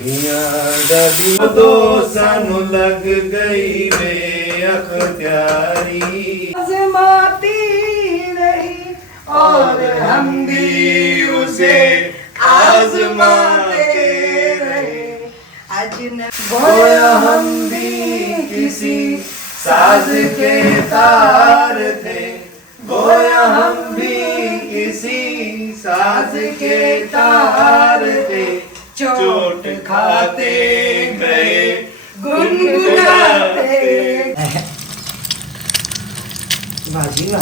डली दो सानू लग गई वे अख्तियारी आजमाती रही और हम भी उसे आजमाते रहे। गोया हम भी किसी साज के तार थे, गोया हम भी किसी साज के तार थे, चोट खाते गए गुनगुनाते। बाजी ना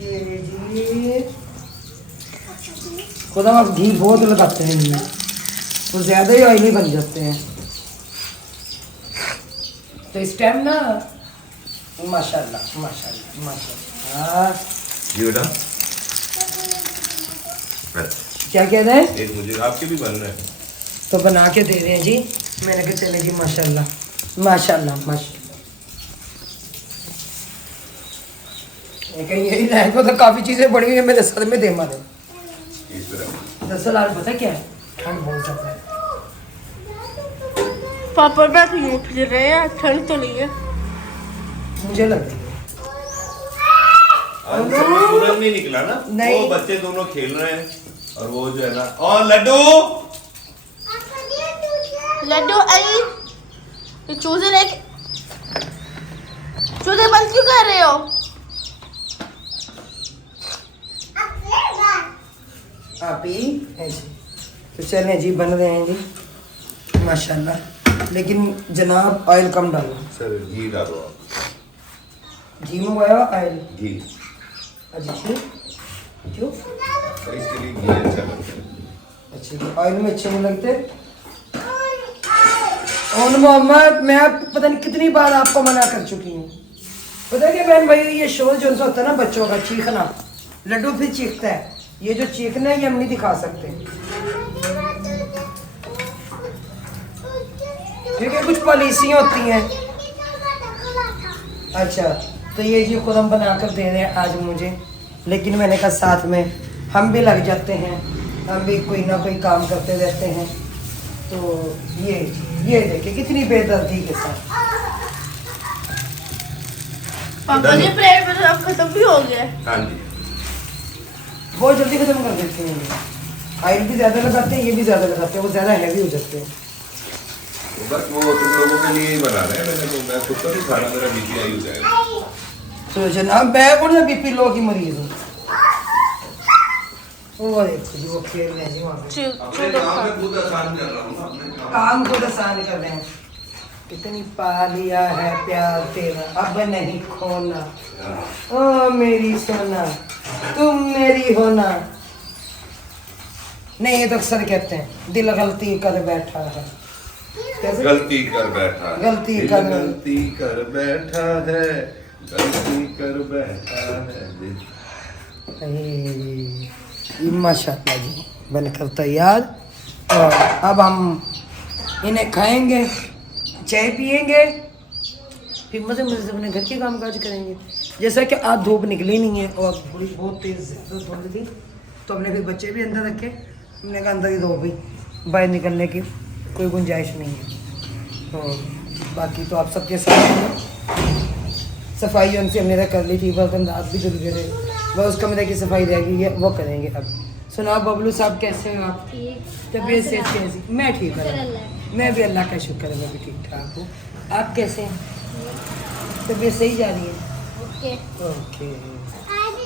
ये जी खुदा आप घी बहुत लगाते हैं इनमें, वो ज़्यादा ही ऑयली बन जाते हैं। तो इस टाइम ना माशाल्लाह माशाल्लाह माशाल्लाह। जी बेटा क्या कह रहे हैं? एक मुझे आपके भी बन रहे हैं तो बना के दे रहे हैं जी। मैंने कहा चले जी माशाल्लाह माशाल्लाह माशाल्लाह। यही लाइन को तो काफ़ी चीज़ें पड़ी हुई है मेरे सर में दे मारे। दरअसल आज पता क्या है, ठंड बहुत ज़्यादा है। पापा बैठ क्यों फिर रहे हैं? ठंड तो नहीं है मुझे लगती है। आज सूरज नहीं निकला ना, नहीं। वो बच्चे दोनों खेल रहे हैं और वो जो है ना, और लड्डू लड्डू आई चूजे लेके चूजे बंद क्यों कर रहे हो? आप ही ऐसे तो चलें जी, बन रहे हैं जी माशाल्लाह। लेकिन जनाब ऑयल कम डालो। सर घी डालो आप। घी मंगवाया ऑयल? घी अच्छा क्यों क्यों? इसके लिए घी अच्छा लगता है। अच्छा ऑयल में अच्छे नहीं लगते? और मोहम्मद मैं पता नहीं कितनी बार आपको मना कर चुकी हूँ। पता है कि बहन भाई ये शोर जो होता है ना बच्चों का चीखना, लड्डू फिर चीखता है, ये जो चीखना है ये हम नहीं दिखा सकते क्योंकि कुछ पॉलिसियाँ होती हैं। अच्छा तो ये जी खुद हम बना कर दे रहे हैं आज मुझे, लेकिन मैंने कहा साथ में हम भी लग जाते हैं, हम भी कोई ना कोई काम करते रहते हैं। तो ये देखिए कितनी बेदर्दी के साथ। पापा जी प्लेट में तो अब खत्म भी हो गया। हाँ जी बहुत जल्दी खत्म कर देते हैं। ऑयल भी ज़्यादा लगाते हैं, ये भी ज़्यादा लगाते हैं, वो ज़्यादा हैवी हो जाते हैं। बस वो तुम लोगों के लिए ही बना रहे हैं, मैं खुद तो नहीं खाना, मेरा बीपी हाई हो जाएगा। तो जनाब मैं कौन सा बीपी लो की मरीज हूँ। वो देखो जी वो खेल रहे हैं जी वहाँ पे। अपने काम में खुद आसान कर रहा हूँ ना, अपने काम खुद आसान कर रहे हैं। कितनी पा लिया है प्यार तेरा अब नहीं खोना, ओ मेरी सोना तुम मेरी होना। नहीं ये तो अक्सर कहते हैं दिल गलती कर बैठा है। कैसे? गलती कर बैठा है, गलती दिल कर- गलती कर बैठा है, गलती कर बैठा है दिल। माशाल्लाह जी बनकर तैयार। और अब हम इन्हें खाएंगे, चाय पिएंगे, फिर मज़े मज़े से अपने घर के काम काज करेंगे। जैसा कि आज धूप निकली नहीं है और थोड़ी बहुत तेज़ धुंध थी, तो हमने फिर बच्चे भी अंदर रखे। हमने कहा अंदर ही धूप भी, बाहर निकलने की कोई गुंजाइश नहीं है। तो बाकी तो आप सबके साथ सफाई उनसे हमने कर ली थी, बर्तन रात भी धुल गए, बस उस कमरे की सफाई रह गई है, वो करेंगे अब। सुनाओ बबलू साहब कैसे हो आप? तबीयत से कैसी? मैं ठीक हूँ, मैं भी अल्लाह का शुक्र है, मैं भी ठीक ठाक हूँ। आप कैसे हैं? तबीयत सही जा रही है? ओके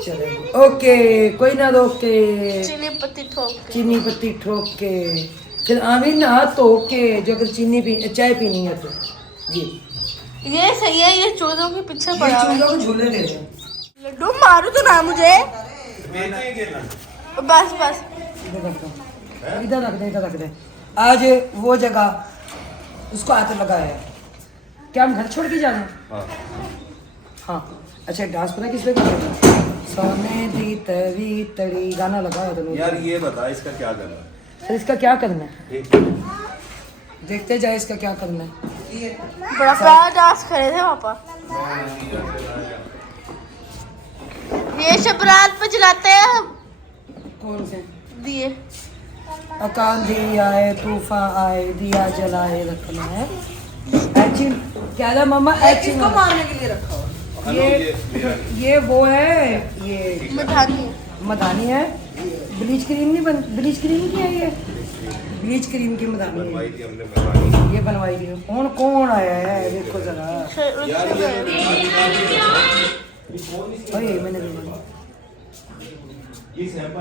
चलो ओके कोई ना रोक के चीनी पत्ती ठोक के। चीनी पत्ती ठोक के फिर आमी ना तो के जो अगर चीनी पी चाय पीनी है तो जी ये सही है, ये चूजों के पीछे ये पड़ा हुआ है। चूल्हों को झूले दे रहे हैं। लड्डू मारू तो ना मुझे। बस बस इधर रख दे इधर रख दे। आज वो जगह उसको हाथ लगाया है, क्या हम घर छोड़ के जा रहे हैं? हाँ अच्छा डांस पता किस पे करेगा? सोने दी तवी तड़ी गाना लगाया था यार ये बता इसका क्या करना है? सर इसका क्या करना है? एक देखते जाए इसका क्या करना है। बड़ा प्यारा डांस करे थे पापा। ये शबरात पे जलाते हैं हम कौन से दिए। आंधी आए तूफान आए दिया जलाए रखना है। एक्चिंग क्या था मम्मा? एक्चिंग इसको मारने के लिए रखा हुआ। ये वो है, ये मधानी मदानी है। ब्लीच क्रीम नहीं ब्लीच क्रीम की है ये, ब्लीच क्रीम की मदानी है। बनवाई थी हमने बनवाई। ये बनवाई थी। कौन कौन आया है देखो जरा। मैंने बनवाई।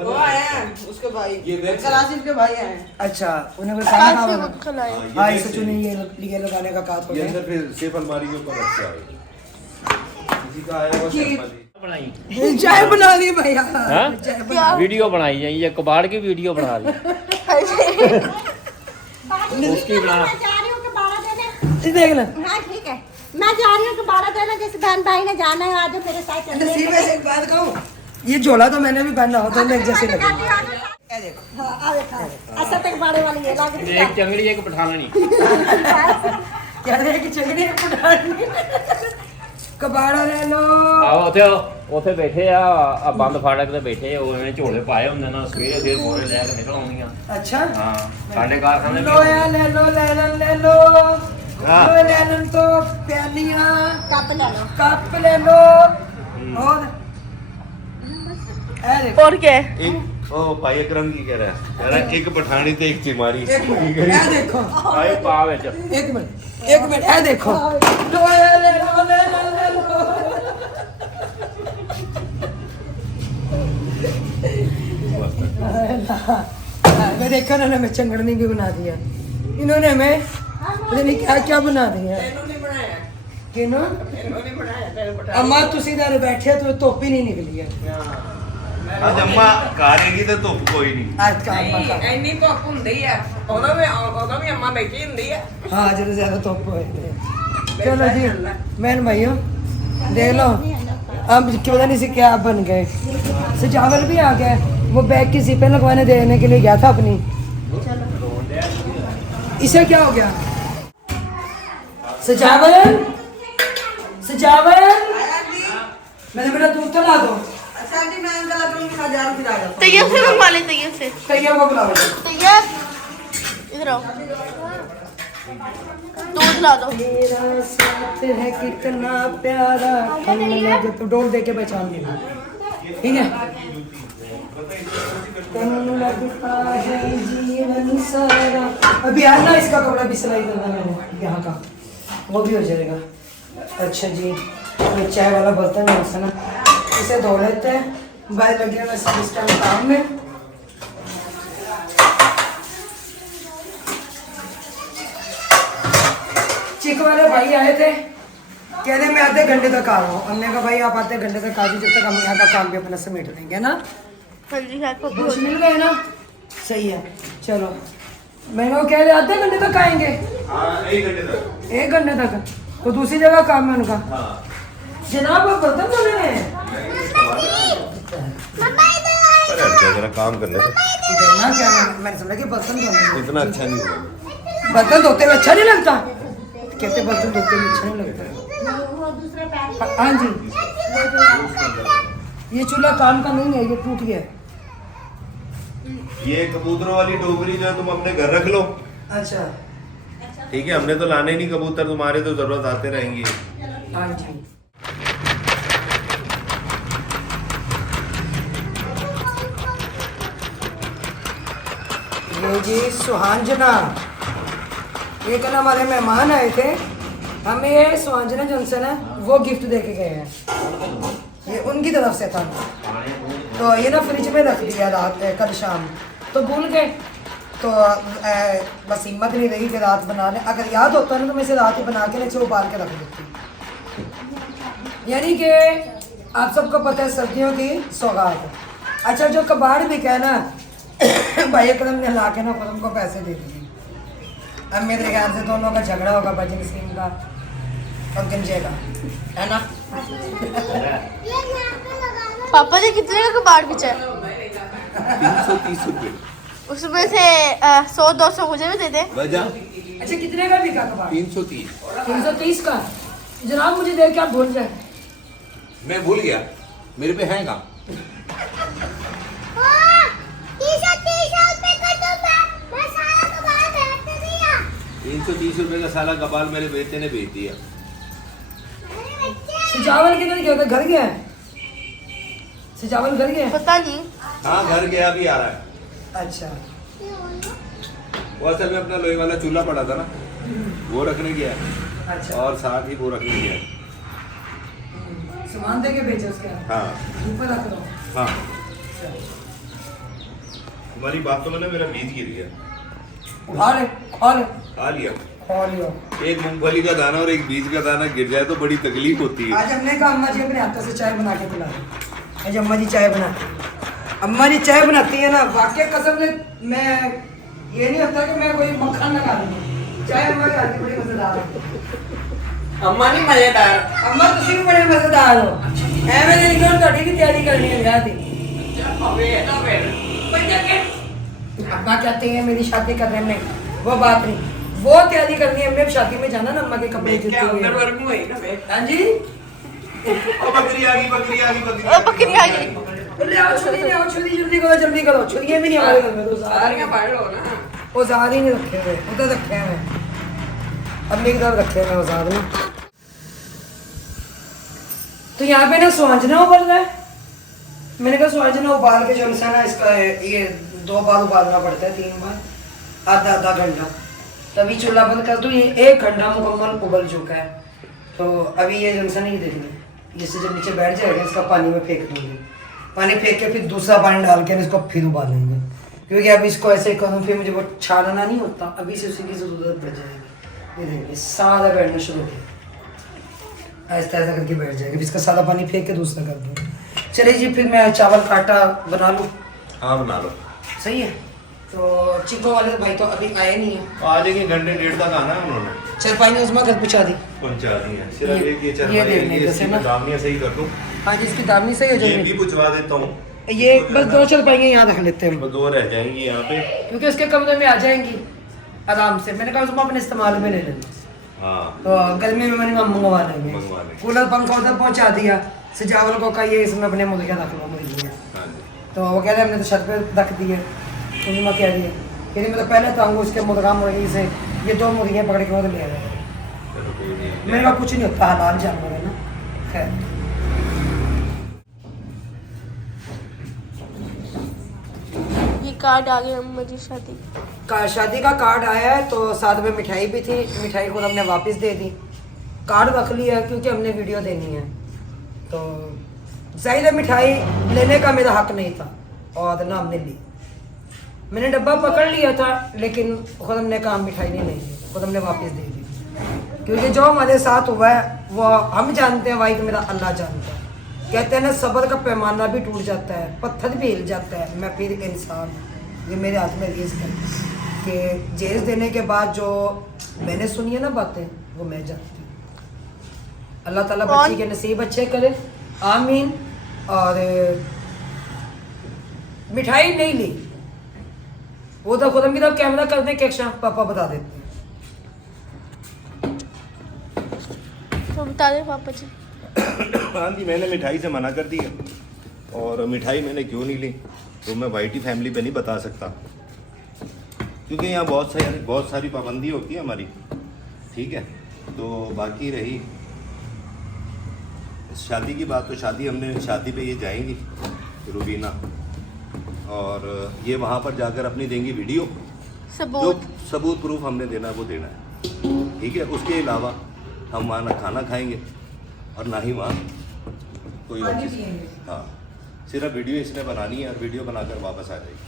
वो आए हैं उसके भाई, अंकल आसिफ के भाई आए हैं। अच्छा उन्हें कोई खाना काफी खाना वक्त खिलाए। हाँ इसे चुने ये लगाने का काम ये है। अंदर फिर सेफ अलमारी के ऊपर रखा है। किसी का आया हुआ शर्मा जी। बनाई चाय बना ली भैया। हाँ? चाय बना वीडियो बनाई है, ये कबाड़ की वीडियो बना दी। उसकी बना मैं जा रही हूँ कि 12 देने। देख ले। हाँ ठीक है, मैं जा रही हूँ कि 12 देने। जैसे बहन भाई ने जाना है आज मेरे साथ चल नसीब है। एक बात कहूँ, ये झोला तो मैंने भी पहना हो, दोनों एक जैसे लगे। ये देखो हाँ ऐसा तक बाड़े वाली ये लग रही एक चंगड़ी एक पठाना नहीं। क्या है कि चंगड़ी पटानी कबाड़ा ले लो। ਆਹ ਉੱਥੇ ਬੈਠੇ ਆ ਬੰਦ ਫਾੜਕ ਤੇ ਬੈਠੇ ਉਹ ਇਹਨੇ ਝੋਲੇ ਪਾਏ ਹੁੰਦੇ ਨਾ ਸਵੇਰੇ ਫੇਰ ਮੋਰੇ ਲੈ ਕੇ ਨਿਕਲ ਆਉਂਦੀਆਂ। अच्छा ਹਾਂ ਸਾਡੇ ਕਾਰਖਾਨੇ लो या ले लो ले लो हाँ। लो ले तो प्यालियां कप ले लो। कप ले लो। और ए देखो और क्या है? एक ओ भाई अकरम की कह रहा है, कह रहा है एक पठानी ते एक चिमारी। एक मिनट ए देखो ਆਏ ਪਾ ਵਿੱਚ एक मिनट ए देखो लो या ले लो मैं देखा ना मैं चंगड़नी भी बना दिया इन्होंने। मैं पता नहीं क्या क्या बना दिया। किनो अम्मा तुसी इधर बैठे तो धुप ही नहीं निकली है। आज अम्मा करेगी तो धुप कोई नहीं। आज का अम्मा का ਇੰਨੀ ਧੁੱਪ ਹੁੰਦੀ ਆ, ਉਦੋਂ ਵੀ ਅੰਮਾ ਬੈਠੀ ਹੁੰਦੀ ਆ। हाँ जरा ज्यादा धुप हो। चलो जी बहन भाइयों देख लो अब पता नहीं से क्या बन गए। सजावल भी आ गया, वो बैग की जिपें लगवाने देने के लिए गया था अपनी। इसे क्या हो गया? सजावल मैंने बेटा दूध तो ला दो। ਸਾਡੀ ਮੈਂ ਅੰਕਲ ਆਪਣੀ ਹਜ਼ਾਰ ਦੀ ਲਾ ਜਾ। तैयब से मंगवा ले, तैयब से। कहिए वो बुलाओ। तैयब इधर आओ, दूध ला दो। मेरा साथ है कितना प्यारा लगे तो डोल दे के पहचान लेना। ठीक है तन लगता है जीवन सारा। अभी यार ना इसका कपड़ा भी सिलाई करना मैंने यहाँ का, वो भी हो जाएगा। अच्छा जी ये चाय वाला बर्तन है ना, इसे धो लेते हैं। भाई लगे हुए सब इस टाइम काम में। चिक वाले भाई आए थे, कह रहे मैं आधे घंटे तक आ रहा हूँ। हमने कहा भाई आप आधे घंटे तक आ जाओ, जब तक हम यहाँ का काम भी अपना समेट लेंगे ना। हाँ जी हाँ, को कुछ मिल गए ना, सही है। चलो मैंने वो कह रहे आधे घंटे तक आएंगे। हाँ 1 घंटे तक। 1 घंटे तक तो दूसरी जगह काम है उनका। हाँ जनाब वो बर्तन धोने हैं। अरे अच्छा जरा काम करने दो। देना क्या मैंने समझा कि बर्तन धोने हैं। इतना अच्छा नहीं हुआ। बर्तन धोते हुए अच्छा नहीं लगता? कहते बर्तन धोते हुए अच्छा नहीं लगता। हाँ जी ये चूल्हा काम का नहीं है, ये टूट गया। ये कबूतरों वाली टोकरी जो है तुम अपने घर रख लो। अच्छा ठीक है, हमने तो लाने नहीं कबूतर, तुम्हारे तो जरूरत आते रहेंगे। हाँ जी ये जी सुहांजना, ये कल हमारे मेहमान आए थे, हमें ये सुहांजना जॉनसन है वो गिफ्ट दे के गए हैं। ये उनकी तरफ से था, तो ये ना फ्रिज में रख दिया रात कल शाम, तो भूल गए। तो बस हिम्मत नहीं रही कि रात बना लें। अगर याद होता ना तो मैं इसे रात ही बना के नीचे उबाल के रख देती। यानी कि आप सबको पता है सर्दियों की सौगात है। अच्छा जो कबाड़ भी कहे ना भाई कदम ने ला के ना कदम को पैसे दे दिए। अब मेरे ख्याल से दोनों का झगड़ा होगा भजन सिंह का और गंजे का, है ना। पापा ने कितने का कबाड़ बिछा है? 330 रुपए। उसमें से 100-200 मुझे भी दे दे। वजह अच्छा कितने का बिका कबाड़? 330। 330 का। जनाब मुझे देख के आप भूल जाए। मैं भूल गया, मेरे पे है का। टी-शर्ट पे कर दो। 330 रुपए का साला कबाल मेरे बेटे ने बेच दिया। सिजावल किधर गया था? घर गया है? सिजावल घर गया है? पता नहीं। हाँ घर गया, भी आ रहा है। अच्छा वो असल में अपना लोहे वाला चूल्हा पड़ा था ना, वो रखने गया है अच्छा। और साथ ही वो रखने गया है। सामान दे के बेचे उसके? हाँ ऊपर रख रहा हूँ। हाँ तुम्हारी बात तो मैंने, मेरा बीज गिर गया। खा ले खा ले खा लिया। खा लिया। एक मूंगफली का दाना और एक बीज का दाना गिर जाए तो बड़ी तकलीफ होती है। आज हमने कहा अम्मा जी अपने हाथों से चाय बना के पिला दो। आज अम्मा जी चाय बनाती, अम्मा जी चाय बनाती है ना, वाकई कसम से मैं ये नहीं होता कि मैं कोई मक्खन लगा दूँ, चाय अम्मा की हाथ की बड़ी मजेदार है। अम्मा नहीं मजेदार। अम्मा तुम भी बड़े मजेदार हो। ਐਵੇਂ ਦੀ ਨਿਕਲ ਤੁਹਾਡੀ ਵੀ ਤਿਆਰੀ करनी है ਵਿਆਹ ਦੀ। अम्मा कहते हैं मेरी शादी कर रहे हैं, वो बात नहीं, वो तैयारी करनी है। हमने शादी में जाना ना, अम्मा के कपड़े जूते हुए। हाँ जी बकरी आ गई, बकरी आ गई, ओ बकरी आ गई। ले आओ छुरी, ले आओ छुरी, जल्दी करो जल्दी करो। छुरियाँ भी नहीं हमारे घर में तो सारियां फाड़ लो ना। औजार ही नहीं रखे हुए, उधर रखे हैं अम्मी की तरफ रखे हैं औजार ना। तो यहाँ पे ना सुहाजना उबल रहा है। मैंने कहा सुहाजना उबाल के जो है ना, इसका ये 2 बार उबालना पड़ता है, 3 बार, आधा आधा घंटा। तभी चूल्हा बंद कर दूँ। ये 1 घंटा मुकम्मल उबल चुका है। तो अभी ये जो नहीं देखेंगे, इससे जब नीचे बैठ जाएगा इसका पानी में फेंक दूँगी। पानी फेंक के फिर दूसरा पानी डाल के इसको फिर उबालेंगे, क्योंकि अब इसको ऐसे करूँ फिर मुझे वो छानना नहीं होता। अभी से उसी की ज़रूरत पड़ जाएगी। ये देखिए सादा बैठना शुरू हो गया, ऐसा ऐसा करके बैठ जाएगा। फिर इसका सादा पानी फेंक के दूसरा कर दूँ। चलिए जी फिर मैं चावल का आटा बना लूँ। हाँ बना लो। सही है। तो चिको वाले भाई तो अभी आए नहीं है, आ जाएंगे, घंटे डेढ़ तक आना है उन्होंने। चरपाई ने उसमें घर पहुँचा दी। पहुंचा दी है। सिर्फ ये- एक ये ये चरपाई देखने है, का इसकी है ना। दामियां सही कर दूं। हाँ जी इसकी दामनी सही हो ये भी जाएगी। पुछवा देता हूँ। ये बस 2 चरपाइयाँ यहाँ रख लेते हैं, 2 रह जाएंगी यहाँ पे। क्योंकि उसके कमरे में आ जाएंगी आराम से। मैंने कहा उसको अपने इस्तेमाल में ले लेना। हाँ तो गर्मी में मैंने कहा मंगवा लेंगे। मंगवा लेंगे। कूलर पंखा उधर पहुंचा दिया। सिजावल को कहा ये इसमें अपने मुर्गियाँ रख लो मुर्गियाँ। हाँ जी। तो वो कह रहे हमने तो छत पे रख दिए। तो मैं कह रही है कि मैं तो पहले तो आऊँगा उसके मुर्गी से ये 2 मुर्गियाँ पकड़ के वो ले आए। चलो कोई नहीं। मेरे पास कुछ नहीं होता, हलाल जानवर है ना। खैर ये कार्ड आ गया अम्मा जी शादी शादी का कार्ड आया है, तो साथ में मिठाई भी थी। मिठाई को हमने वापस दे दी, कार्ड रख लिया क्योंकि हमने वीडियो देनी है। तो जाहिर है मिठाई लेने का मेरा हक नहीं था और ना हमने ली। मैंने डब्बा पकड़ लिया था, लेकिन खुद हमने कहा मिठाई नहीं लेंगे, खुद हमने वापस दे दी। क्योंकि जो हमारे साथ हुआ है वो हम जानते हैं, वाहिद मेरा अल्लाह जानता है। कहते हैं ना सब्र का पैमाना भी टूट जाता है, पत्थर भी हिल जाता है। मैं फिर इंसान, ये मेरे हाथ में रिस्क है कि जेज देने के बाद जो मैंने सुनी है ना बातें, वो मैं जानती हूँ। अल्लाह ताला बच्ची के नसीब अच्छे करे, आमीन। और मिठाई नहीं ली, वो तो खुद हम की तरफ कैमरा करने के अच्छा पापा बता देते हैं। तो बता दे पापा जी। हाँ जी, मैंने मिठाई से मना कर दिया। और मिठाई मैंने क्यों नहीं ली तो मैं वाइटी फैमिली पे नहीं बता सकता, क्योंकि यहाँ बहुत सारी पाबंदी होती है हमारी। ठीक है, तो बाकी रही शादी की बात, तो शादी पे ये जाएंगी रूबीना, और ये वहाँ पर जाकर अपनी देंगी वीडियो। जो सबूत सबूत प्रूफ हमने देना है वो देना है। ठीक है, उसके अलावा हम वहाँ ना खाना खाएंगे और ना ही वहाँ कोई और चीज़। हाँ, सिर्फ वीडियो इसने बनानी है और वीडियो बनाकर वापस आ जाएगी।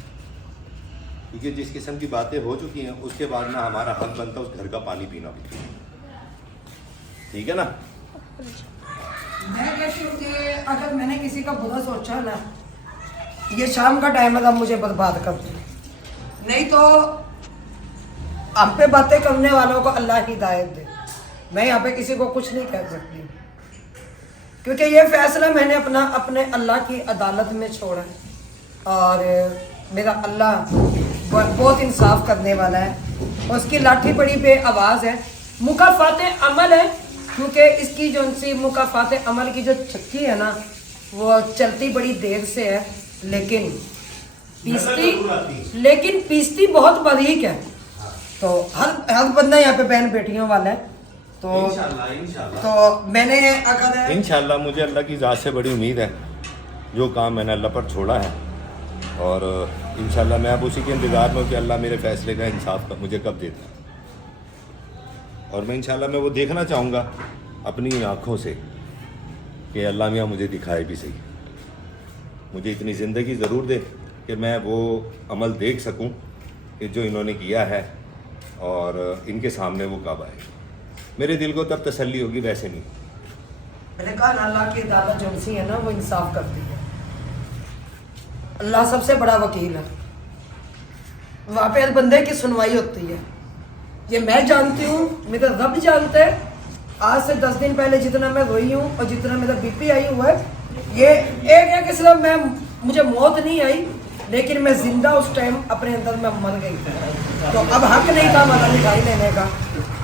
क्योंकि जिस किस्म की बातें हो चुकी हैं उसके बाद ना हमारा हक बनता है उस घर का पानी पीना भी। ठीक है ना। मैं कहती हूँ कि अगर मैंने किसी का बुरा सोचा ना, ये शाम का टाइम है, अब मुझे बर्बाद कर दो, नहीं तो हम पे बातें करने वालों को अल्लाह की हिदायत दे। मैं यहाँ पे किसी को कुछ नहीं कह सकती, क्योंकि ये फैसला मैंने अपने अल्लाह की अदालत में छोड़ा है। और मेरा अल्लाह बहुत इंसाफ करने वाला है, उसकी लाठी पड़ी पे आवाज़ है। मुकाफात अमल है, क्योंकि इसकी जो सी मुकाफात अमल की जो चक्की है ना, वो चलती बड़ी देर से है, लेकिन पीसती बहुत बारीक है। तो हर बंदा यहाँ पे बहन बेटियों वाला है। तो इंशाल्लाह तो मैंने अगर इंशाल्लाह मुझे अल्लाह की ज़ात से बड़ी उम्मीद है, जो काम मैंने अल्लाह पर छोड़ा है, और इंशाल्लाह मैं अब उसी के इंतज़ार में हूँ कि अल्लाह मेरे फ़ैसले का इंसाफ मुझे कब देता है। और मैं इंशाल्लाह मैं वो देखना चाहूँगा अपनी आँखों से कि अल्लाह मियाँ मुझे दिखाए भी सही, मुझे इतनी ज़िंदगी ज़रूर दे कि मैं वो अमल देख सकूं कि जो इन्होंने किया है और इनके सामने वो कब आए। मेरे दिल को तब तसल्ली होगी, वैसे नहीं। मैंने कहा ना, अल्लाह की अदालत जो सी है ना वो इंसाफ करती है। अल्लाह सबसे बड़ा वकील है, वहाँ पे हर बंदे की सुनवाई होती है। ये मैं जानती हूँ, मेरा रब जानता है। आज से 10 दिन पहले जितना मैं रोई हूँ और जितना मेरा बीपी आई हुआ है, ये एक है कि सिर्फ मुझे मौत नहीं आई, लेकिन मैं जिंदा उस टाइम अपने अंदर में मर गई। तो अब हक नहीं था हमारा मिठाई लेने का।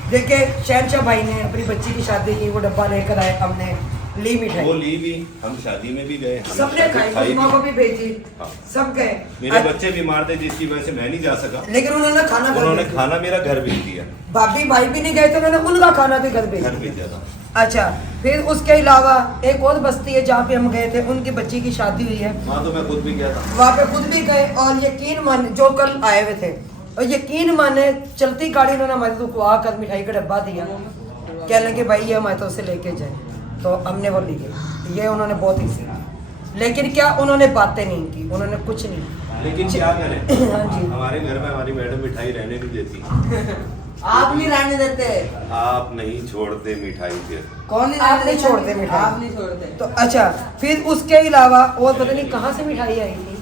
देखिए शहनशाह भाई ने अपनी बच्ची की शादी की, वो डब्बा लेकर आए, हमने ली वो मिठाई, ली भी, हम शादी में भी गए, हमने सबने शादी खाई, माँ को भी भेजी, हाँ। सब गए। मेरे बच्चे बीमार थे जिसकी वजह से मैं नहीं जा सका, लेकिन उन्होंने खाना घर उन्होंने भेज दिया। खाना मेरा घर भेज दिया, भाभी भाई भी नहीं गए थे, उन्होंने उनका खाना भी घर भेज घर दिया। भेजा था। अच्छा, फिर उसके अलावा एक और बस्ती है जहाँ पे हम गए थे, उनकी बच्ची की शादी हुई है, वहाँ तो मैं खुद भी गया था। वहाँ पे खुद भी गए। और यकीन माने, जो कल आए हुए थे, और यकीन माने चलती गाड़ी उन्होंने हमारे को आकर मिठाई का डब्बा दिया, कह लगे भाई ये हमारे तो से लेके जाए, तो हमने वो ली। ये उन्होंने बहुत ही सीखा, लेकिन क्या उन्होंने बातें नहीं की, उन्होंने कुछ नहीं। लेकिन क्या करें, हाँ जी, हमारे घर में हमारी मैडम मिठाई रहने नहीं देती। आप नहीं रहने देते। आप नहीं छोड़ते मिठाई फिर। कौन नहीं आप नहीं छोड़ते मिठाई? आप नहीं छोड़ते। तो अच्छा, फिर उसके अलावा और पता नहीं कहाँ से मिठाई आई थी,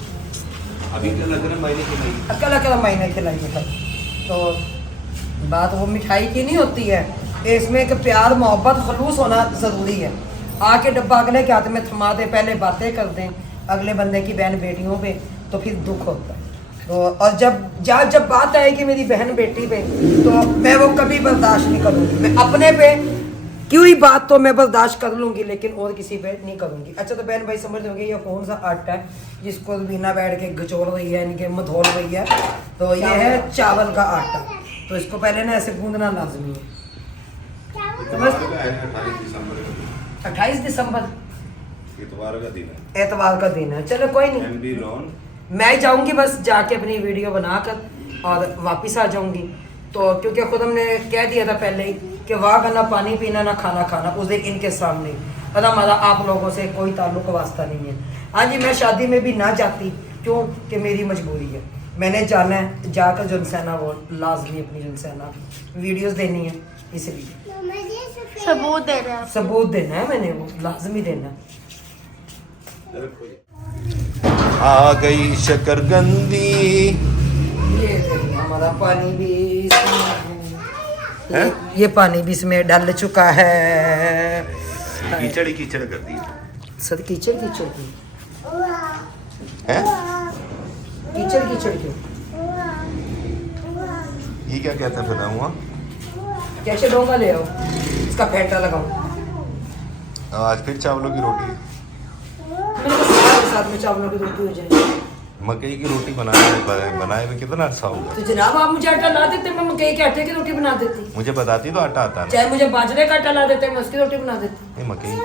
अभी क्या लग रहा है महीने की नहीं। अकेला अकेला महीने खिलाई मिठाई। तो बात वो मिठाई की नहीं होती है, इसमें एक प्यार मोहब्बत खलूस होना ज़रूरी है। आके डब्बा अगले के हाथ में थमा दे, पहले बातें कर दें अगले बंदे की बहन बेटियों पे, तो फिर दुख होता है। तो और जब बात आएगी मेरी बहन बेटी पे, तो मैं वो कभी बर्दाश्त नहीं करूँगी। मैं अपने पे क्यों ही बात तो मैं बर्दाश्त कर लूँगी, लेकिन और किसी पे नहीं करूँगी। अच्छा, तो बहन भाई समझ लोगे ये कौन सा आटा है जिसको बिना बैठ के गचोड़ रही है, इनके मधोल रही है। तो ये है चावल का आटा। तो इसको पहले ना ऐसे गूंदना लाजमी है। तो बस 28 दिसंबर इतवार का दिन है, एतवार का दिन है। चलो कोई नहीं, एमबी लॉन। मैं जाऊंगी बस जाके अपनी वीडियो बनाकर और वापस आ जाऊंगी। तो क्योंकि खुद हमने कह दिया था पहले ही कि वहाँ का ना पानी पीना ना खाना खाना उस दिन इनके सामने, और हमारा आप लोगों से कोई ताल्लुक वास्ता नहीं है। हाँ जी, मैं शादी में भी ना जाती, क्यों कि मेरी मजबूरी है, मैंने जाना है, जाकर जुनसैना वो लाजमी अपनी जुनसैना वीडियोस देनी है, इसलिए सबूत दे रहे हैं। सबूत देना है, मैंने वो लाजमी देना है। आ गई शकरकंदी। ये देखिए हमारा पानी भी हैं? ये पानी भी इसमें डल चुका है। कीचड़ ही कीचड़ कर दी सर कीचड़ कीचड़ क्यों? है। कीचड़ कीचड़ क्यों? ये क्या कहता फिर हुआ? कैसे डोंगा ले आओ, इसका फेंटा लगाओ। आज फिर चावलों की रोटी, मैंने कहा सारे साथ में चावलों की रोटी हो जाएगी। मकई की रोटी बनाए में कितना अर्सा हो गया। तो जनाब आप मुझे आटा ला देते, मैं मकई के आटे की रोटी बना देती। मुझे बताती तो आटा आता ना। चाहे मुझे बाजरे का आटा ला देते, मैं उसकी रोटी बना देती। नहीं मकई।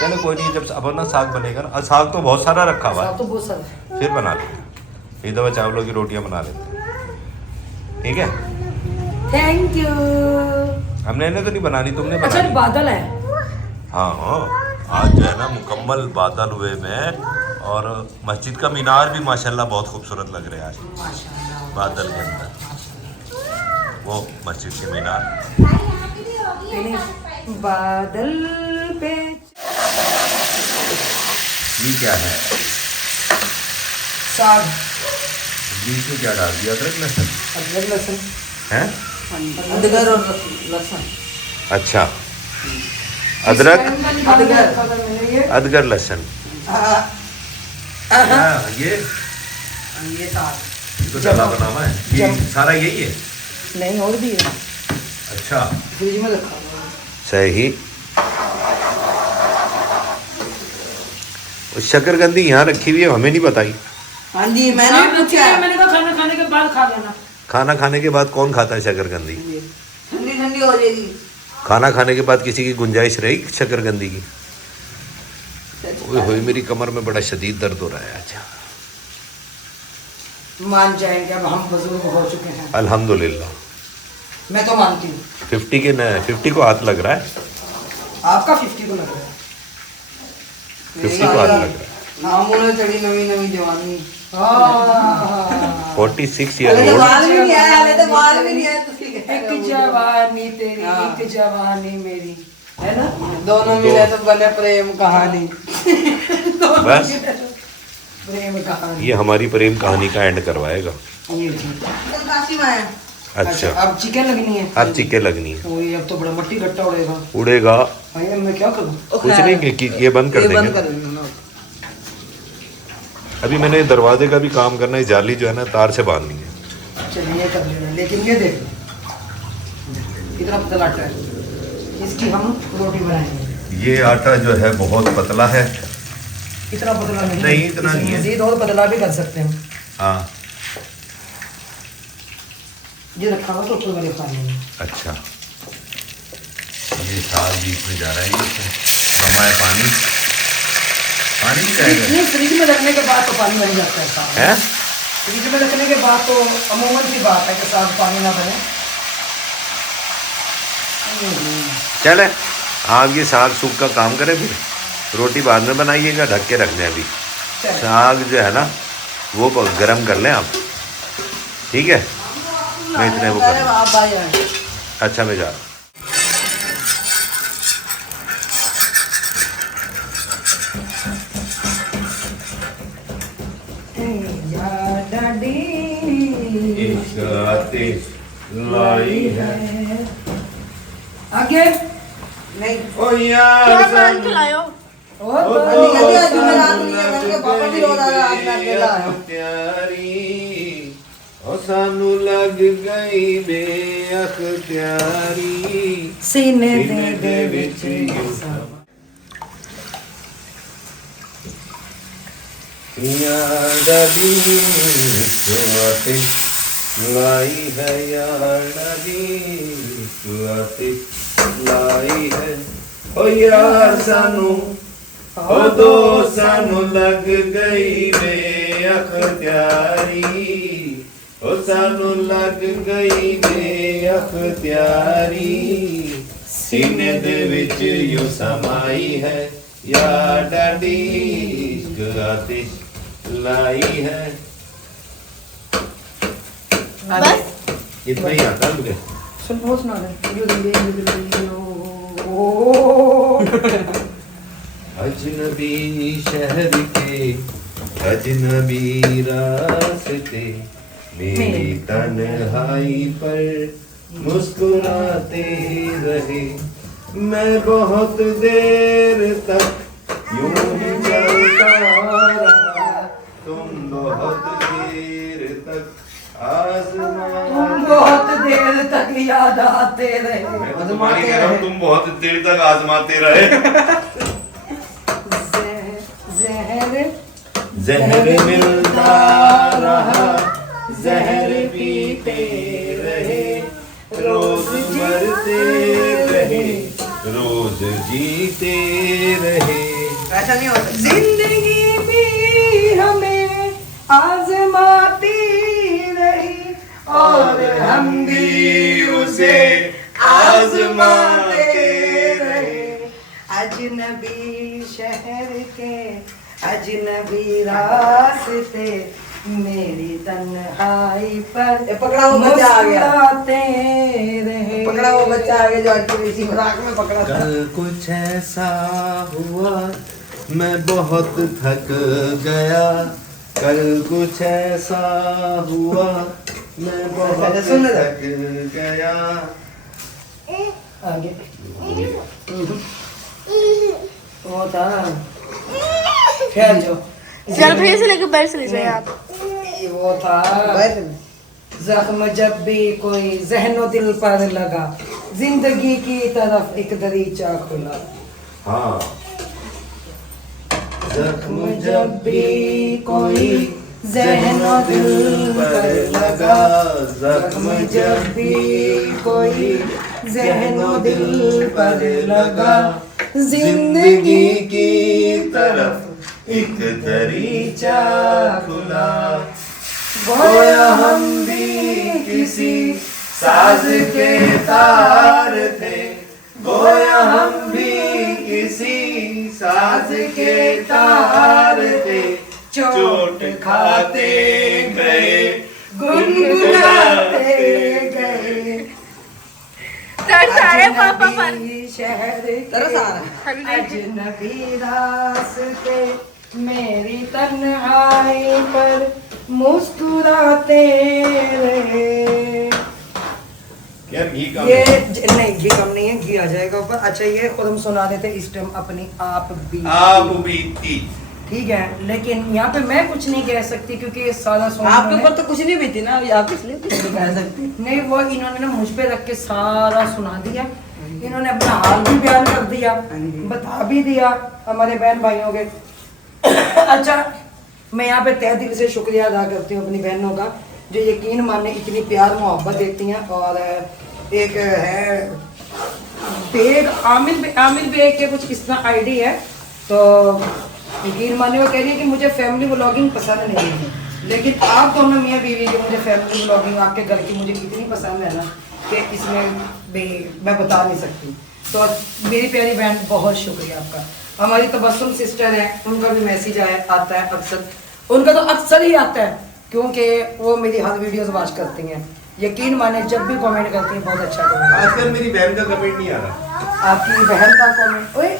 चलो कोई नहीं, जब अब ना साग बनेगा ना, साग तो बहुत सारा रखा हुआ है, साग तो बहुत सारा है। फिर बना लेते, एक दफा चावलों की रोटियां बना लेते, ठीक है। Thank you. हमने तो नहीं बनानी, तुमने अच्छा बनानी। बादल है। हाँ हाँ, आज जो है ना मुकम्मल बादल हुए में, और मस्जिद का मीनार भी माशाल्लाह बहुत खूबसूरत लग रहा है आज बादल के अंदर, वो मस्जिद के मीनार। बादल पे ये क्या है? साग, बीच में क्या डाल दिया? अदरक लहसुन अदरक लहसुन है। अदरक और लहसुन। अच्छा, अदरक अदरक लहसुन। ये साग तो ज्यादा बना हुआ है, ये सारा यही है। नहीं और भी है, अच्छा फ्रिज में रखा हुआ है। सही। शकरकंदी यहाँ रखी हुई है, हमें नहीं बताई। हाँ जी, मैंने पूछा। मैंने कहा खाना खाने के बाद खा लेना। खाना खाने के बाद कौन खाता है शकरकंदी? ठंडी ठंडी हो जाएगी। खाना खाने के बाद किसी की गुंजाइश रहेगी शकरकंदी की? ओए होए मेरी कमर में बड़ा शदीद दर्द हो रहा है आज। मान जाएंगे अब हम बुजुर्ग हो चुके हैं। अल्हम्दुलिल्लाह। मैं तो मानती हूँ। 50 को हाथ लग रहा है। आपका 50 को लग रहा है। 50 को हाथ लग रहा है। आमूल चढ़ी नवी नवी जवानी। 46 अरे तो ईयर बाल भी नहीं आया, अरे तो बाल भी नहीं आया, तो ठीक है। एक जवानी तेरी एक जवानी मेरी, है ना? दोनों मिले तो बने प्रेम कहानी। बस प्रेम कहानी। ये हमारी प्रेम कहानी का एंड करवाएगा। ये ठीक है। काशी में आया। अच्छा अब चिकन लगनी है। अब चिक्के लगनी है। ओए अब तो बड़ा मट्टी घट्टा उड़ेगा। उड़ेगा भाई अब मैं क्या करूँ? कुछ नहीं कि ये बंद कर ये बंद देंगे। कर देंगे ना। अभी मैंने दरवाजे का भी काम करना है। जाली जो है ना तार से बांधनी है। चलिए कर लेना, लेकिन ये देख कितना पतला आटा है। इसकी हम रोटी बनाएंगे। ये आटा जो है बहुत पतला है। इतना पतला नहीं। नहीं, इतना नहीं है। मजीद और पतला भी कर सकते हैं। हाँ ये रखा हुआ तो ऊपर वाले खाने में। अच्छा ये साग बीच में जा रहा है। इसमें जमा है पानी। पानी भी जाएगा नहीं, फ्रिज में रखने के बाद तो पानी बन जाता है साग। है? फ्रिज में रखने के बाद तो अमूमन सी बात है कि साग पानी ना बने। चले आप ये साग सूख का काम करें, फिर रोटी बाद में बनाइएगा। ढक के रख दें अभी। चल। साग जो है ना वो गरम कर लें आप, ठीक है? मैं इतने वो कर अरे आप भाई आए। अच्छा मैं जा रहा हूँ। लाई है आगे नहीं ओ यार क्या मान के लाए हो? और अभी आज जुमेरात नहीं है, घर के पापा भी रो रहा है, आज मैं अकेला आया हूँ। प्यारी ओ सानू लग गई बेअख्तियारी सीने दे विच यार डबी सुआते लाई है यार डबी सुआते लाई है ओ यार सानू ओ दो सानू लग गई बेअख्तियारी ओ सानू लग गई बेअख्तियारी सीने दे विच यू समाई है यार डाडी इश्क आतिश लाई है। बस इतना ही आता है मुझे। सुन बहुत सुना रहे अजनबी शहर के अजनबी रास्ते मेरी तन्हाई पर मुस्कुराते रहे। मैं बहुत देर तक यूं ही चलता रहा तुम बहुत देर तक आज़माते बहुत देर तक याद आते रहे। मैं तो तुम्हारी कह रहा हूँ तुम बहुत देर तक आजमाते रहे। जहर जहर मिलता रहा जहर पीते रहे रोज मरते रहे रोज जीते रहे। ऐसा नहीं होता। जिंदगी भी हमें आजमाती रही और हम भी उसे आजमाते रहे। अजनबी शहर के अजनबी रास्ते मेरी तन्हाई पर ये पकड़ा वो बच्चा आ गया। मुस्कुराते रहे। पकड़ा वो बच्चा आगे जो आंटी इसी मजाक में पकड़ा था। कल कुछ ऐसा हुआ मैं बहुत थक गया। कल कुछ ऐसा हुआ मैं बहुत सुन ले। थक गया। आगे वो था फिर जो चल फिर से लेके बैठ ले जाए आप। वो था जख्म जब भी कोई जहनो दिल पर लगा जिंदगी की तरफ एक दरीचा खुला। हाँ जख्म जब भी कोई ज़हनो दिल पर लगा जख्म जब भी कोई ज़हनो दिल पर लगा जिंदगी की तरफ एक दरीचा खुला, गोया हम भी किसी साज के तार थे, गोया हम भी किसी साज के तार थे, चोट खाते गए गुनगुनाते गए सारे पापा पर अजनबी शहर के अजनबी रास्ते मेरी तन्हाई पर मुस्कुराते रहे। यार घी कम ये है। नहीं घी कम नहीं है, घी आ जाएगा ऊपर। अच्छा ये खुद हम सुना देते इस टाइम अपनी आप बीती ठीक है, लेकिन यहाँ पे मैं कुछ नहीं कह सकती क्योंकि ये सारा सॉन्ग आपके ऊपर तो कुछ नहीं बीती ना, अभी आप इसलिए कुछ नहीं कह सकती। नहीं, वो इन्होंने ना मुझ पे रख के सारा सुना दिया, इन्होंने अपना हाल भी बयान कर दिया, बता भी दिया हमारे बहन भाइयों के। अच्छा मैं यहाँ पे तहे दिल से शुक्रिया अदा करती हूँ अपनी बहनों का, जो यकीन माने इतनी प्यार मोहब्बत देती हैं। और एक है बेग आमिर बेग के कुछ इस तरह आईडी है, तो यकीन माने वो कह रही है कि मुझे फैमिली व्लॉगिंग पसंद नहीं है, लेकिन आप दोनों मियाँ बीवी की मुझे फैमिली व्लॉगिंग आपके घर की मुझे इतनी पसंद है ना कि इसमें भी मैं बता नहीं सकती। तो मेरी प्यारी बहन बहुत शुक्रिया आपका। हमारी तबस्सुम सिस्टर है, उनका भी मैसेज आता है अक्सर, उनका तो अक्सर ही आता है क्योंकि वो मेरी हर वीडियोस वॉच करती हैं। यकीन माने जब भी कमेंट करती हैं बहुत अच्छा कमेंट। आजकल मेरी बहन का कमेंट नहीं आ रहा। आपकी बहन का कमेंट, ओए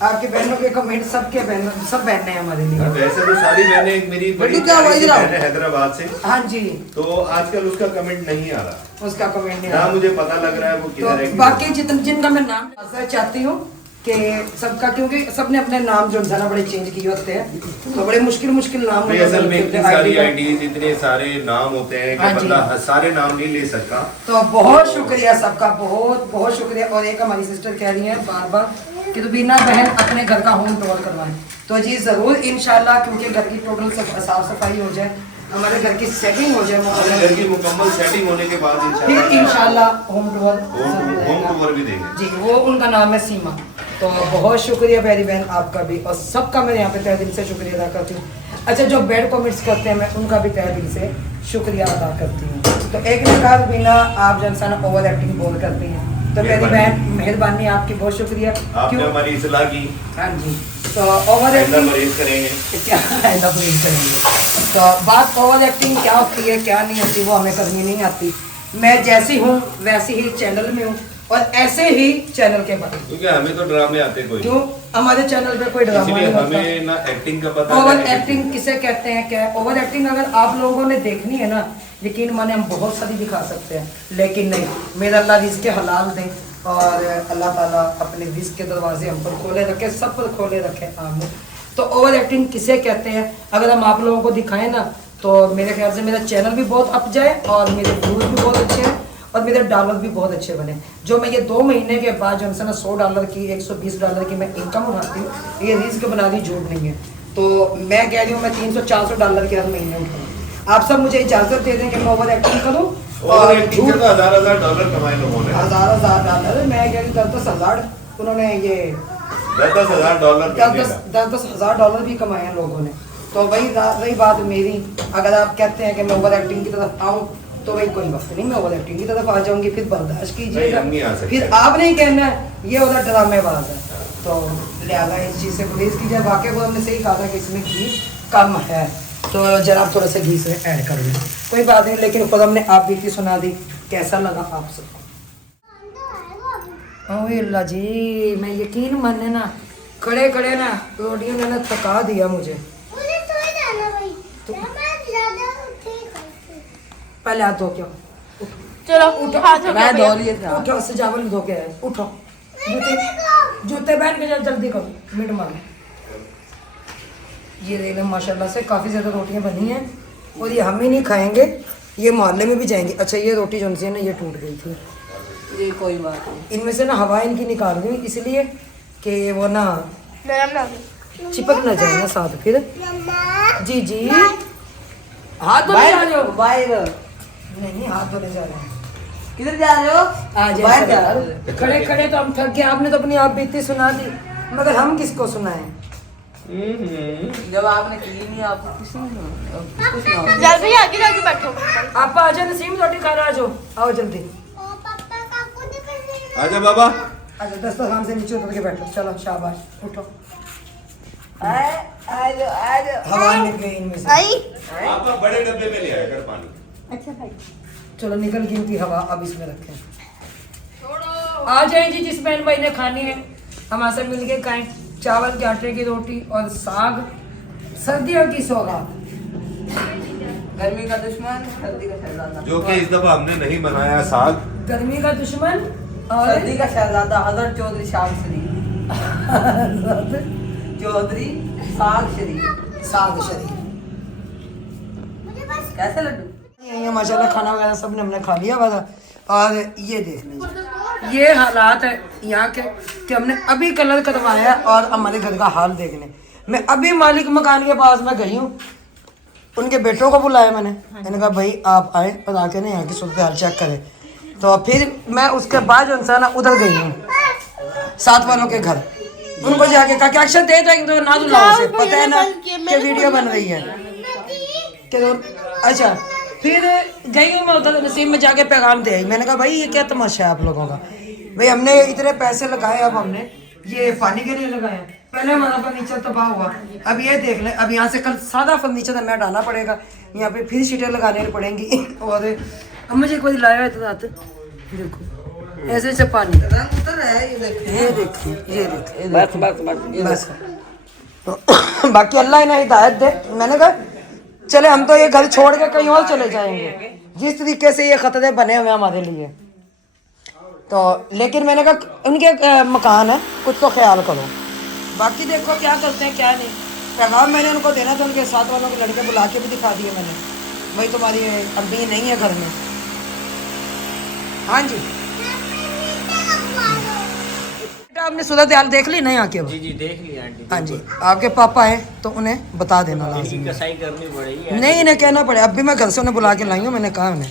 आपकी बहनों के कमेंट, सबके बहन सब बहनें हैं हमारे लिए। वैसे तो सारी बहनें, मेरी बड़ी क्या हुआ इधर आओ। बहन है हैदराबाद से, हाँ जी, तो आजकल उसका कमेंट नहीं आ रहा, उसका कमेंट नहीं ना आया। मुझे पता लग रहा है वो किधर है। तो बाकी जिनका मैं नाम चाहती हूँ कि सबका, क्योंकि सबने अपने नाम जो है ना बड़े चेंज किए होते हैं, तो बड़े मुश्किल नाम भाई असल में इतनी सारी आईडीज, इतने सारे नाम होते हैं हाँ कि जी। बंदा सारे नाम नहीं ले सकता। तो बहुत शुक्रिया सबका, बहुत बहुत शुक्रिया। और एक हमारी सिस्टर कह रही है बार बार कि तो बिना बहन अपने घर का होम टूर करवाएं, तो जी ज़रूर इंशाल्लाह, क्योंकि घर की टोटल साफ सफाई हो जाए, हमारे घर की सेटिंग हो जाए, हमारे घर की मुकम्मल सेटिंग होने के बाद फिर इंशाल्लाह होम टूर होम टूर भी देंगे जी। वो उनका नाम है सीमा। तो बहुत शुक्रिया प्यारी बहन आपका भी, और सबका मैं यहाँ पे तहे दिल से शुक्रिया अदा करती हूँ। अच्छा जो बैड कमेंट्स करते हैं मैं उनका भी तहे दिल से शुक्रिया अदा करती हूँ। तो एक ने कहा बिना आप जनसान ओवर एक्टिंग बोल करती हैं, तो मेरी बहन मेहरबानी आपकी, बहुत शुक्रिया। आपने हमारी इस्लाह की। हाँ जी, तो ओवर एक्टिंग परहेज करेंगे क्या ऐसा परहेज करेंगे। तो बात ओवर एक्टिंग क्या होती है क्या नहीं होती वो हमें करनी नहीं आती। मैं जैसी हूँ वैसी ही चैनल में हूँ और ऐसे ही चैनल के बारे, क्योंकि हमें तो ड्रामे आते कोई, क्यों हमारे चैनल पे कोई ड्रामा इसलिए नहीं होता। हमें ना एक्टिंग का पता ओवर है। एक्टिंग किसे कहते हैं, क्या ओवर एक्टिंग अगर आप लोगों ने देखनी है ना, यकीन माने हम बहुत सारी दिखा सकते हैं, लेकिन नहीं, मेरा अल्लाह रिज़्क़ हलाल दे और अल्लाह ताला अपने रिज़्क़ के दरवाजे हम पर खोले रखे, सब पर खोले रखे आमीन। तो ओवर एक्टिंग किसे कहते हैं अगर हम आप लोगों को दिखाएं ना, तो मेरे ख्याल से मेरा चैनल भी बहुत अप जाए और मेरे व्यूज़ भी बहुत अच्छे हैं और मेरे डॉलर भी बहुत अच्छे बने। जो मैं ये 2 महीने के बाद जो है ना $100 की $120 की मैं इनकम उठाती हूँ, ये रिस्क बना रही झूठ नहीं है। तो मैं कह रही हूँ मैं $300-400 के हर महीने उठाऊँ। आप सब मुझे इजाज़त दे दें कि मैं ओवर एक्टिंग करूँ और एक्टिंग का $1000 कमाए लोगों ने। $1000 मैं कह रही 10,000 उन्होंने ये $10,000 भी कमाए हैं लोगों ने। तो वही रही बात मेरी, अगर आप कहते हैं कि मैं ओवर एक्टिंग की तरफ आऊँ तो भाई कोई बात नहीं, मैं ओवर एक्टिंग की तरफ आ जाऊंगी, फिर बर्दाश्त कीजिएगा, नहीं आ सकते। फिर आप नहीं कहना है ये उधर ड्रामेबाज है। तो लिहाजा इस चीज़ से गुरेज कीजिए। वाकई को हमने सही कहा था कि इसमें घी कम है, तो जरा आप थोड़ा सा घी से ऐड कर लें, कोई बात नहीं। लेकिन खुद हमने आप बीती सुना दी, कैसा लगा आप सबको? ओह अल्लाह जी, मैं यकीन माने ना खड़े खड़े ना रोटियों ने ना थका दिया मुझे। पहले हाथ धो के आओ। चलो उठो, हाथ धो मैं के धो लिए थे। उठो, सजावल धो के आए, उठो, जूते पहन के जल्दी करो, मिनट मारो। ये देख लो माशाल्लाह से काफ़ी ज़्यादा रोटियां बनी हैं और ये हम ही नहीं खाएंगे, ये मोहल्ले में भी जाएंगे। अच्छा ये रोटी जो है ना ये टूट गई थी, ये कोई बात नहीं। इनमें से ना हवा इनकी निकाल दी इसलिए कि वो ना नरम ना हो। चिपक ना जाए ना साथ। फिर जी जी हाथ धोने जा रहे हो? बाहर नहीं हाथ धोने जा रहे हैं। किधर जा रहे हो? आज बाहर ऐसा जा कर, रहे हो? खड़े खड़े तो हम थक गए, आपने तो अपनी आप बीती सुना दी, मगर हम किसको सुनाएं? जब आपने की नहीं आपको किसी ने किसको सुनाओ? जल्दी आगे जाके बैठो आप आ जाओ नसीम, रोटी खा आ जाओ, आओ जल्दी। आजा बाबा। अच्छा दस्तरखान से नीचे उतर के बैठो, चलो शाबाश, उठो। आ जाओ हवा निकले इनमें से। आई आप बड़े डब्बे में ले आया कर पानी। अच्छा भाई चलो निकल गई उनकी हवा, अब इसमें रखें। आ जाए जी, जिस बहन भाई ने खानी है हमारे साथ मिल के खाएं। चावल के आटे की रोटी और साग, सर्दियों की सौगात। गर्मी का दुश्मन सर्दी का शहजादा। जो कि इस दफा हमने नहीं बनाया साग। गर्मी का दुश्मन और सर्दी का शहजादा हजरत चौधरी शाह शरीफ। चौधरी साग शरीफ। साग शरीफ। कैसे लड्डू? ये माशाल्लाह खाना वगैरह सब ने हमने खा लिया हुआ था। और ये देख लीजिए, ये हालात है यहाँ के कि हमने अभी कलर करवाया और हमारे घर का हाल देखने। मैं अभी मालिक मकान के पास में गई हूँ, उनके बेटों को बुलाया मैंने कहा भाई आप आए और आके ना यहाँ की सूरत हाल चेक करें। तो फिर मैं उसके बाद जो इंसान है उधर गई हूँ साथ वालों के घर, उनको जाके कहा कि अक्षर दे देंगे तो ना दुलाओ से, पता है ना कि वीडियो बन रही है कि अच्छा। फिर गई हूँ मैं उधर नसीब में जाके पैगाम दे आई। मैंने कहा भाई ये क्या तमाशा है आप लोगों का, भाई हमने इतने पैसे लगाए, अब हमने ये पानी के लिए लगाए, पहले हमारा फर्नीचर तबाह हुआ, अब ये देख ले, अब यहाँ से कल सादा फर्नीचर हमें हटाना पड़ेगा, यहाँ पे फिर शीटें लगाने पड़ेंगी। और अब मुझे कोई लाया है तो रात देखो ऐसे से पानी उतर है ये देखिए, ये देखिए बस बस बस बस। तो बाकी अल्लाह इन्हें हिदायत दे। मैंने कहा चले हम तो ये घर छोड़ के कहीं और चले जाएंगे, जिस तरीके से ये खतरे बने हुए हमारे लिए। तो लेकिन मैंने कहा उनके मकान है, कुछ तो ख्याल करो। बाकी देखो क्या करते हैं क्या नहीं। पैगाम मैंने उनको देना था, उनके साथ वालों के लड़के बुला के भी दिखा दिए मैंने, भाई तुम्हारी अम्मी नहीं है घर में। हाँ जी बेटा, आपने सूरत हाल देख ली नहीं आके? जी जी देख लिया आंटी। हाँ जी, आपके पापा है तो उन्हें बता देना लाजिम। कसाई करनी पड़ेगी। नहीं इन्हें कहना पड़े, अब भी मैं घर से उन्हें बुला के लाई हूँ, मैंने कहा उन्हें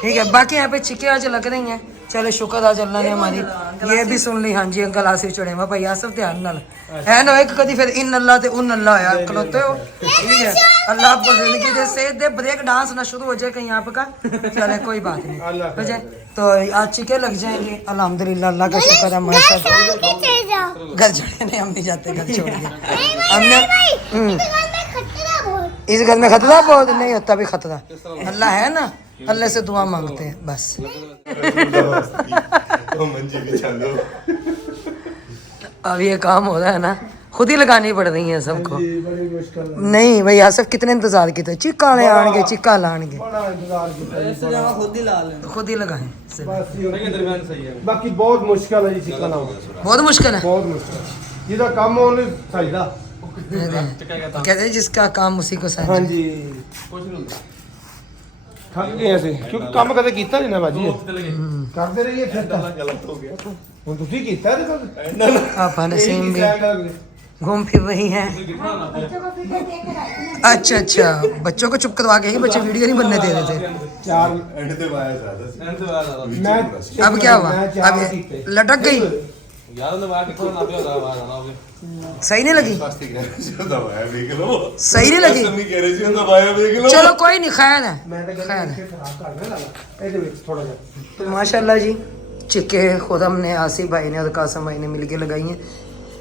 ठीक है। बाकी यहाँ पे चिक्के आज लग रही हैं, चले शुक्र आज अल्लाह ने हमारी ये भी सुन ली। हाँ जी अंकल आसिफ चढ़े मैं भाई सब ध्यान नाल है ना, एक कभी फिर इन अल्लाह ते उन अल्लाह यार खलोते हो ठीक है। अल्लाह आपको जिंदगी दे, सेहत दे, ब्रेक डांस ना शुरू हो जाए कहीं आपका, चले कोई बात नहीं हो जाए। तो आज चिक्के लग जाएंगे अल्हम्दुलिल्लाह, अल्लाह का शुक्र है माशाल्लाह। घर छोड़े नहीं, हम नहीं जाते घर छोड़ के। हमने इस घर में खतरा बहुत नहीं होता, भी खतरा अल्लाह है ना, अल्लाह से दुआ मांगते हैं बस। अब ये काम हो रहा है ना, खुद ही लगानी पड़ रही है सबको। नहीं भाई आसिफ कितने इंतजार किए थे, चिक्का ले आएंगे चिक्का लाएंगे, खुद ही ला लें। खुद ही लगाएं। बाकी बहुत मुश्किल है जी चिकन बहुत मुश्किल है, बहुत मुश्किल ਜਿਹਦਾ ਕੰਮ ਉਹਨੇ ਚਾਹੀਦਾ। कहते हैं जिसका काम उसी को समझ। ਹਾਂਜੀ ਕੁਝ ਨਹੀਂ ਹੁੰਦਾ, ਥੱਕ ਗਏ ਅਸੀਂ ਕਿਉਂਕਿ ਕੰਮ ਕਦੇ ਕੀਤਾ ਨਹੀਂ ਨਾ ਬਾਜੀ, ਕਰਦੇ ਰਹੀਏ ਫਿਰ ਤਾਂ ਗਲਤ ਹੋ ਗਿਆ। ਹੁਣ ਤੁਸੀਂ ਕੀਤਾ ਇਹਦੇ ਨਾਲ आप नसीम भी घूम फिर रही हैं। अच्छा अच्छा, बच्चों को चुप करवा के ही बच्चे वीडियो नहीं बनने दे रहे थे। ਚਾਰ एंड ते वाया ज्यादा ਮੈਂ अब क्या हुआ, अब लटक गई, सही नहीं लगी, दबाया देख लो, सही नहीं लगी। नहीं कह रही थी दबाया देख लो। चलो कोई नहीं, खैर है ਮੈਂ ਤਾਂ खैर ਕਹਿੰਦਾ है। ਖਰਾਬ ਕਰ ਦੇਣਾ ਇਹਦੇ ਵਿੱਚ ਥੋੜਾ ਜਿਹਾ। तो माशाल्लाह जी चिक्के खुद हमने आसिफ भाई ने और कासम भाई ने मिलके लगाई हैं।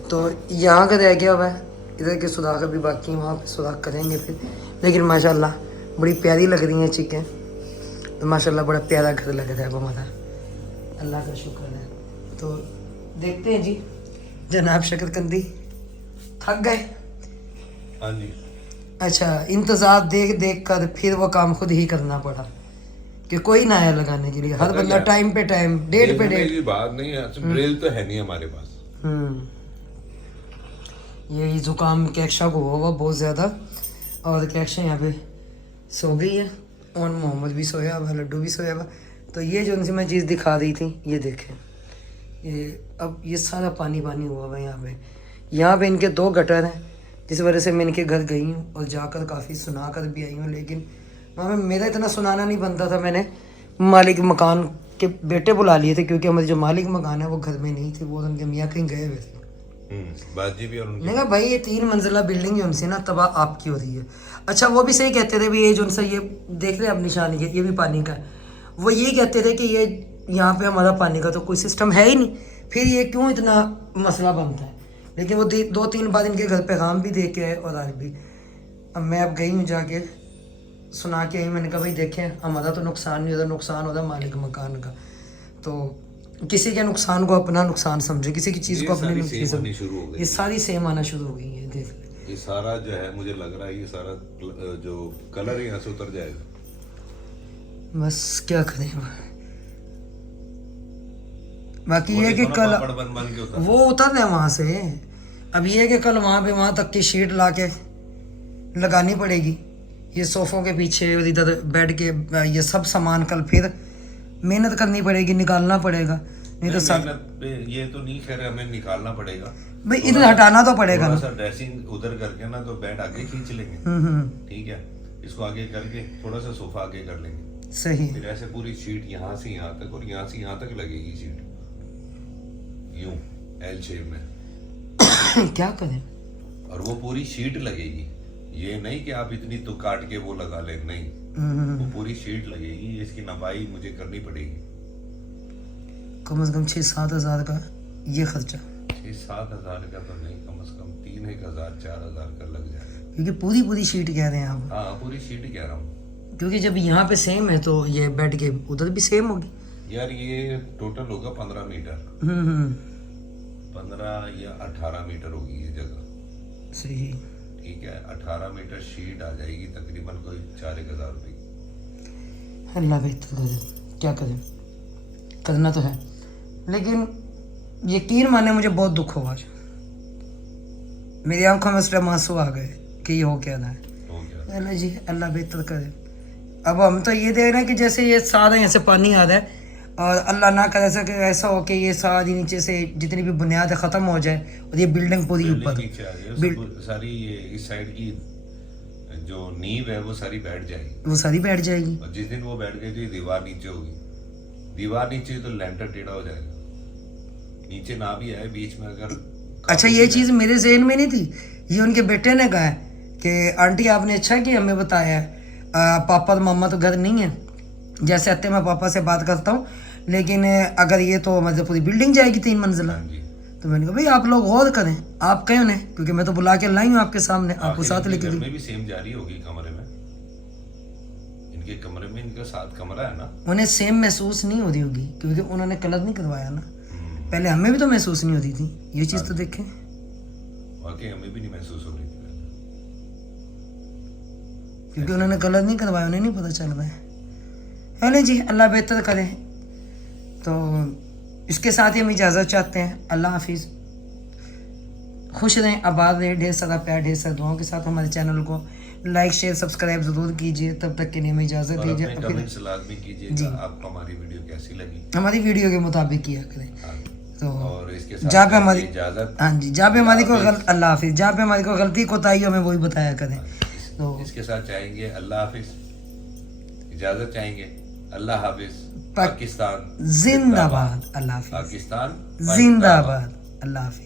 तो यहाँ का रह गया हुआ है, इधर के सुधार भी बाकी, वहाँ पे सुधार करेंगे फिर। लेकिन माशाल्लाह बड़ी प्यारी लग रही हैं चिक्के, तो माशाल्लाह बड़ा प्यारा घर लग रहा है वो हमारा, अल्लाह का शुक्र है। तो देखते हैं जी, जनाब शकरकंदी थक गए। हाँ जी अच्छा, इंतज़ार देख देख कर फिर वो काम खुद ही करना पड़ा कि कोई ना आया लगाने के लिए, हर बंदा टाइम पे टाइम, डेट पे डेट। बात नहीं है, ड्रिल तो है नहीं हमारे पास। यही जुकाम कैक्शा को हुआ बहुत ज़्यादा, और कैक्शा यहाँ पे सो गई है, और मोहम्मद भी सोया हुआ, लड्डू भी सोया हुआ। तो ये जो उनसे मैं चीज़ दिखा रही थी, ये देखें, ये अब ये सारा पानी पानी हुआ हुआ यहाँ पे। यहाँ पे इनके 2 गटर हैं, जिस वजह से मैं इनके घर गई हूँ और जाकर काफ़ी सुना कर भी आई हूँ, लेकिन वहाँ में मेरा इतना सुनाना नहीं बनता था। मैंने मालिक मकान के बेटे बुला लिए थे क्योंकि हमारे जो मालिक मकान है वो घर में नहीं थे, वो उनके मियाँ कहीं गए हुए थे। बाजी भी और उनके मैंने कहा भाई ये 3 मंजिला बिल्डिंग जो उनसे ना तबाह आपकी हो रही है। अच्छा वो भी सही कहते थे भाई ये जो उनसे ये देख रहे हैं आप निशान ये भी पानी का है। वो ये कहते थे कि ये यहाँ पे हमारा पानी का तो कोई सिस्टम है ही नहीं, फिर ये क्यों इतना मसला बनता है। लेकिन वो 2-3 बार इनके घर पैगाम भी दे के आए और आज भी। अब मैं अब गई हूँ जाके सुना के आई, मैंने कहा भाई देखें हमारा तो नुकसान नहीं होता, नुकसान होता मालिक मकान का। तो किसी के नुकसान को अपना नुकसान समझे, किसी की चीज़ को अपनी नुकसान समझे। शुरू हो गई ये सारी सेम आना शुरू हो गई है। देख ये सारा जो है मुझे लग रहा है ये सारा जो कलर है यहाँ से उतर जाएगा। बस क्या करें। बाकी ये है कि कल बन के उतर वो उतर रहे वहाँ से। अब ये है कि कल वहाँ तक की शीट ला के लगानी पड़ेगी। ये सोफ़ों के पीछे और इधर बेड के ये सब सामान कल फिर मेहनत करनी पड़ेगी, निकालना पड़ेगा। नहीं तो सब ये तो नहीं खैर हमें निकालना पड़ेगा भाई, इधर हटाना तो पड़ेगा ना। ड्रेसिंग उधर करके ना तो बेड आगे खींच लेंगे, ठीक है, इसको आगे करके थोड़ा सा सोफा आगे कर लेंगे, सही। फिर ऐसे पूरी शीट यहाँ से यहाँ तक और यहाँ से यहाँ तक लगेगी शीट, यूं एल शेप में। क्या करें। और वो पूरी शीट लगेगी, ये नहीं कि आप इतनी तो काट के वो लगा ले, नहीं, वो पूरी शीट लगेगी। इसकी नपाई मुझे करनी पड़ेगी। कम से कम 6-7 हज़ार का ये खर्चा। 6-7 हज़ार का तो नहीं, कम से कम 3-1,000-4,000 का लग जाएगा, क्योंकि पूरी शीट कह रहे हैं आप। हाँ पूरी शीट कह रहा हूँ। क्योंकि जब यहाँ पे सेम है तो ये बेड के उधर भी सेम होगी। यार ये टोटल होगा 15 मीटर, 15 या 18 मीटर होगी ये जगह, सही। ठीक है। 18 मीटर शीट आ जाएगी तकरीबन कोई 4-1,000 रुपये। अल्लाह बेहतर करे, क्या करें, करना तो है। लेकिन यकीन माने मुझे बहुत दुख हुआ आज। मेरी आंखों में उस टाइम आंसू आ गए कि ये हो क्या रहा है। हो गया अल्लाह जी अल्लाह बेहतर करे। अब हम तो ये देख रहे हैं कि जैसे ये सारा यहाँ से पानी आ रहा है और अल्लाह ना करे ऐसा हो कि ये सारी नीचे से जितनी भी बुनियाद है ख़त्म हो जाए और ये बिल्डिंग पूरी ऊपर नीचे आ जाए, सारी ये इस साइड की जो नींव है वो सारी बैठ जाएगी, वो सारी बैठ जाएगी। और जिस दिन वो बैठ गई तो ये दीवार नीचे होगी, दीवार नीचे तो लेंटर टेढ़ा हो जाएगा, नीचे ना भी आए बीच में अगर। अच्छा ये चीज़ मेरे जहन में नहीं थी, ये उनके बेटे ने कहा है कि आंटी आपने अच्छा कि हमें बताया है, पापा और मम्मा तो घर नहीं है, जैसे आते मैं पापा से बात करता हूँ, लेकिन अगर ये तो मतलब पूरी बिल्डिंग जाएगी 3 मंजिला। हाँ जी। तो मैंने कहा भाई आप लोग गौर करें, आप कहें उन्हें, क्योंकि मैं तो बुला के लाई हूँ आपके सामने, आपको साथ लेके दी। में भी सेम जारी होगी कमरे में, इनके कमरे में इनका साथ कमरा है ना, उन्हें सेम महसूस नहीं हो रही होगी क्योंकि उन्होंने कलर नहीं करवाया ना। पहले हमें भी तो महसूस नहीं होती थी ये चीज़, तो देखें वाकई हमें भी नहीं महसूस हो रही थी क्योंकि उन्होंने कलर नहीं करवाया, उन्हें नहीं पता चल रहा है। है जी, अल्लाह बेहतर करे। तो इसके साथ ही हम इजाज़त चाहते हैं। अल्लाह हाफिज़, खुश रहें, आबाद रहें, ढेर सारा प्यार, ढेर सारा दुआओं के साथ हमारे चैनल को लाइक शेयर सब्सक्राइब ज़रूर कीजिए। तब तक के लिए हमें इजाज़त और दीजिए। अपने कमेंट्स लाजमी कीजिएगा आपको हमारी वीडियो कैसी लगी, हमारी वीडियो के मुताबिक किया करें। तो और इसके साथ जहाँ पे हमारी इजाज़त, हाँ जी, जहाँ पे हमारी को अल्लाह हाफिज़, जहाँ पे हमारी को गलती कोताही हमें वही बताया करें। तो इसके साथ चाहेंगे अल्लाह हाफिज़, इजाज़त चाहेंगे अल्लाह हाफिज़। पाकिस्तान जिंदाबाद, अल्लाह हाफिज़, पाकिस्तान जिंदाबाद, अल्लाह हाफिज़।